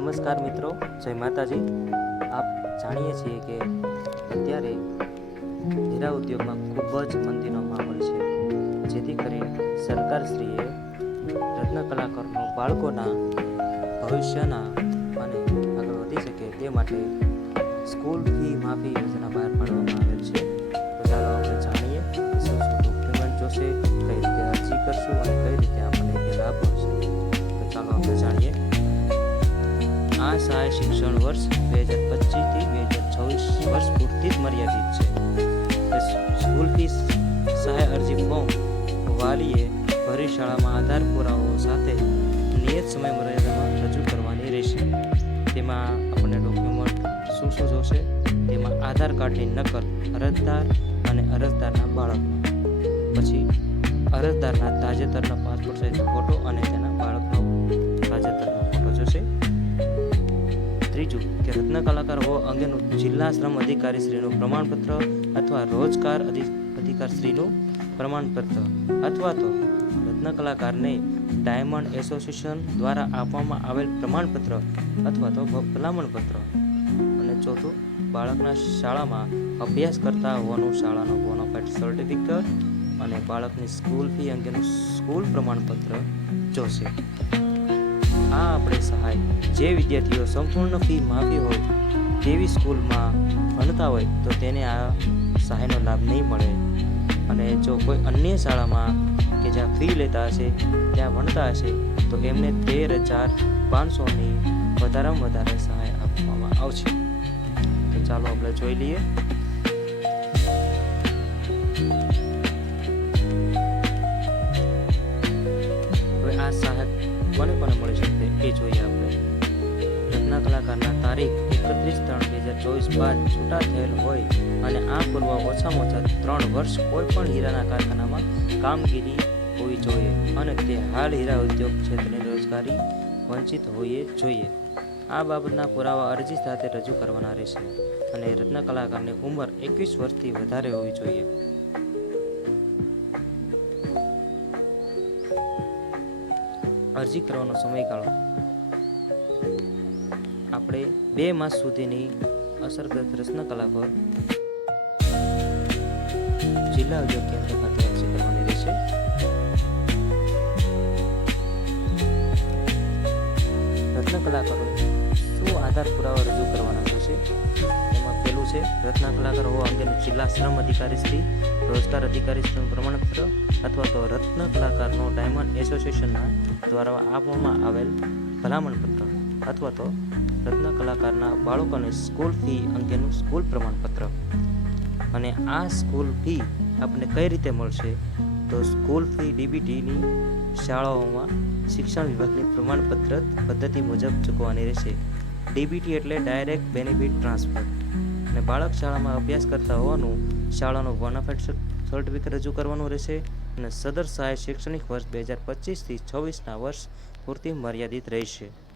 નમસ્કાર મિત્રો, જય માતાજી. આપ જાણીએ છીએ કે અત્યારે હીરા ઉદ્યોગમાં ખૂબ જ મંદીનો માહોલ છે. જેથી કરી સરકારશ્રીએ રત્ન કલાકારનો, બાળકોના ભવિષ્યના અને આગળ વધી શકે તે માટે સ્કૂલ ફી માફી યોજના બહાર પાડવામાં આવેલ છે. તો ચાલો આપણે જાણીએ શું શું ડોક્યુમેન્ટ જોશે, કઈ રીતે અરજી કરશું અને કઈ રીતે આપણને લાભ મળશે. તો ચાલો આપણે જાણીએ આ સહાય શિક્ષણ વર્ષ બે હજાર પચીસથી બે હજાર છવ્વીસ વર્ષ પૂરતી જ મર્યાદિત છે. સ્કૂલ ફીસ સહાય અરજી ફોર્મ વાલીએ ભરી શાળામાં આધાર પુરાવાઓ સાથે નિયત સમય મર્યાદામાં રજૂ કરવાની રહેશે. તેમાં આપણને ડોક્યુમેન્ટ શું શું જોશે? તેમાં આધાર કાર્ડની નકલ, અરજદાર અને અરજદારના બાળક. પછી અરજદારના તાજેતરના પાસપોર્ટ સાઇઝનો ફોટો અને તેના બાળકનો તાજેતરનો ત્રીજું કે રત્ન કલાકાર હોવા અંગેનું જિલ્લા શ્રમ અધિકારી શ્રીનું પ્રમાણપત્ર અથવા રોજગાર અધિકાર શ્રીનું પ્રમાણપત્ર અથવા તો રત્ન કલાકારને ડાયમંડ એસોસિએશન દ્વારા આપવામાં આવેલ પ્રમાણપત્ર અથવા તો ભલામણપત્ર. અને ચોથું, બાળકના શાળામાં અભ્યાસ કરતા હોવાનું શાળાનો બોનોફાઇડ સર્ટિફિકેટ અને બાળકની સ્કૂલ ફી અંગેનું સ્કૂલ પ્રમાણપત્ર જોશે. આ આપણે સહાય. જે વિદ્યાર્થીઓ સંપૂર્ણ ફી માફી હોય, તેવી સ્કૂલમાં ભણતા હોય, તો તેને આ સહાયનો લાભ નહીં મળે. અને જો કોઈ અન્ય શાળામાં કે જ્યાં ફી લેતા હશે, ત્યાં ભણતા હશે, તો એમને તેર હજાર પાંચસોની વધારેમાં વધારે સહાય આપવામાં આવશે. તો ચાલો આપણે જોઈ લઈએ. હવે આ સહાય કોને કોને મળી? રત્ન કલાકારના તારીખ એકત્રીસ ત્રણ બે હજાર ચોવીસ બાદ છૂટા થયેલ હોય અને આ પૂર્વ ઓછામાં ઓછા ત્રણ વર્ષ કોઈપણ હીરાના કારખાનામાં કામગીરી હોવી જોઈએ અને તે હાલ હીરા ઉદ્યોગ ક્ષેત્રની રોજગારી વંચિત હોઈએ જોઈએ. આ બાબતના પુરાવા અરજી સાથે રજૂ કરવાના રહેશે અને રત્ન કલાકારની ઉંમર એકવીસ વર્ષથી વધારે હોવી જોઈએ. અરજી કરવાનો સમયગાળો આપણે બે માસ સુધીની અસરગ્રસ્ત રત્ન કલાકાર જિલ્લા ઉદ્યોગ કેન્દ્ર ખાતે અરજી કરવાની રહેશે. રત્ન કલાકારો શું આધાર પુરાવા રજૂ કરવાના થશે તેમાં પેલું છે, રત્ન કલાકાર હોવા અંગેનું જિલ્લા શ્રમ અધિકારી શ્રી, રોજગાર અધિકારી શ્રીનું પ્રમાણપત્ર અથવા તો રત્ન કલાકારનો ડાયમંડ એસોસિએશનના દ્વારા આપવામાં આવેલ ભલામણપત્ર અથવા તો રત્ન કલાકારના બાળકોને સ્કૂલ ફી અંગેનું સ્કૂલ પ્રમાણપત્ર. અને આ સ્કૂલ ફી આપને કઈ રીતે મળશે? તો સ્કૂલ ફી ડીબીટીની શાળાઓમાં શિક્ષણ વિભાગની પ્રમાણપત્ર પદ્ધતિ મુજબ ચૂકવવાની રહેશે. ડીબીટી એટલે ડાયરેક્ટ બેનિફિટ ટ્રાન્સફર. અને બાળક શાળામાં અભ્યાસ કરતા હોવાનું શાળાનો બોનાફાઇડ સર્ટિફિકેટ રજૂ કરવાનું રહેશે. અને સદર સહાય શૈક્ષણિક વર્ષ બે હજાર પચીસથી છવ્વીસના વર્ષ પૂરતી મર્યાદિત રહેશે.